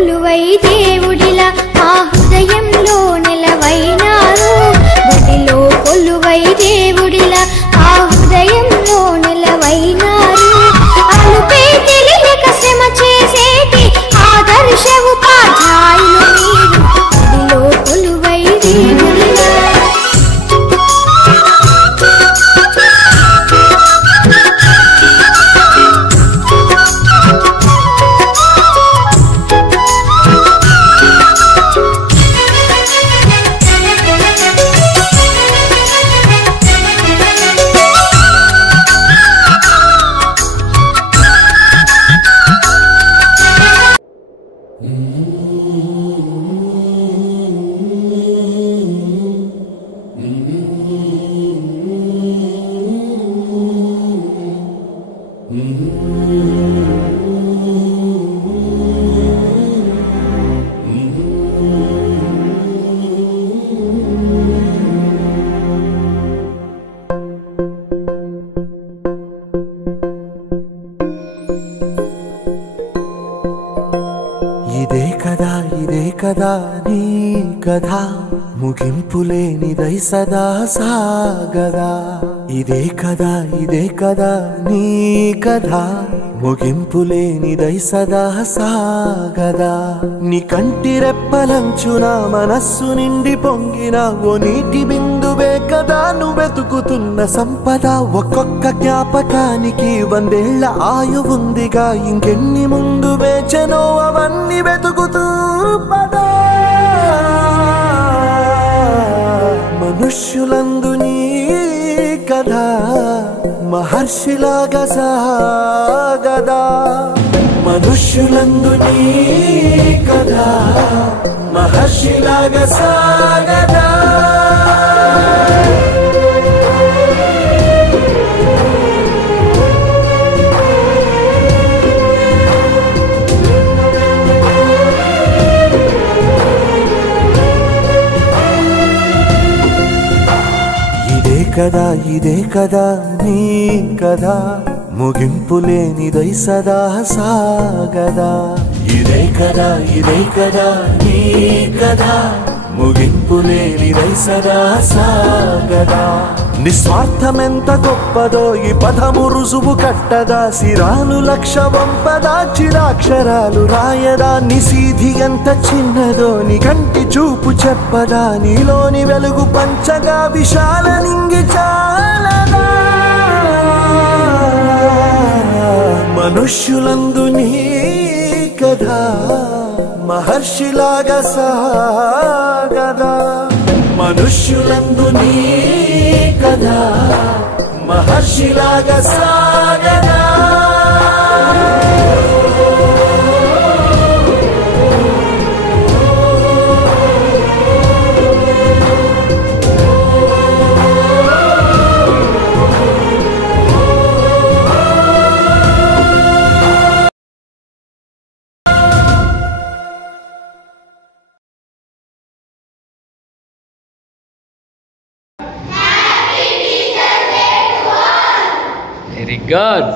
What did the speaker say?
కొలువై దేవుడిలా మా హృదయంలో నిలవైనారు బడిలో కొలువై దేవుడిలా మా హృదయంలో నిలవైనారు అలుపే తెలియక శ్రమ చేసేటి ఆదర్శ ఉపాధ్యాయులు మీరు బడిలో కొలువై దేవుడిలా ఇదే కదా నీ కథ ముగింపులేనిదై సదా సాగదా ఇదే కదా నీ కథ ముగింపులేనిదై సదా సాగదా నీ కంటి రెప్పలంచున మనస్సు నిండి పొంగిన ఓ నీటి బిందువే కదా నువ్వెతుకుతున్న సంపద ఒక్కొక్క జ్ఞాపకానికి 100 ఏళ్ల ఆయువుందిగా ఇంకెన్ని ముందు వేచనో అవన్నీ వెతుకుతూ పదా మనుష్యులందు నీ కథ మహర్షిలాగా సాగదా మనుష్యులందు నీ కథ మహర్షిలాగా సాగదా ఇదే కదా నీ కథ ముగింపులేనిదై సదా సాగదా ఇదే కదా నీ కథ ముగింపులేనిదై సదా సాగదా నిస్వార్థమెంత గొప్పదో ఈ పదము రుజువు కట్టదా సిరాలు లక్ష వంపదా చిరాక్షరాలు రాయదా నిసీధి ఎంత చిన్నదో నీ కంటి చూపు చెప్పదా నీలోని వెలుగు పంచగా విశాల నింగి చాలదా మనుష్యులందు నీ కథ మహర్షిలాగా సాగదా మనుష్యులందు నీ కథ మహర్షిలాగా సాగదా Very good.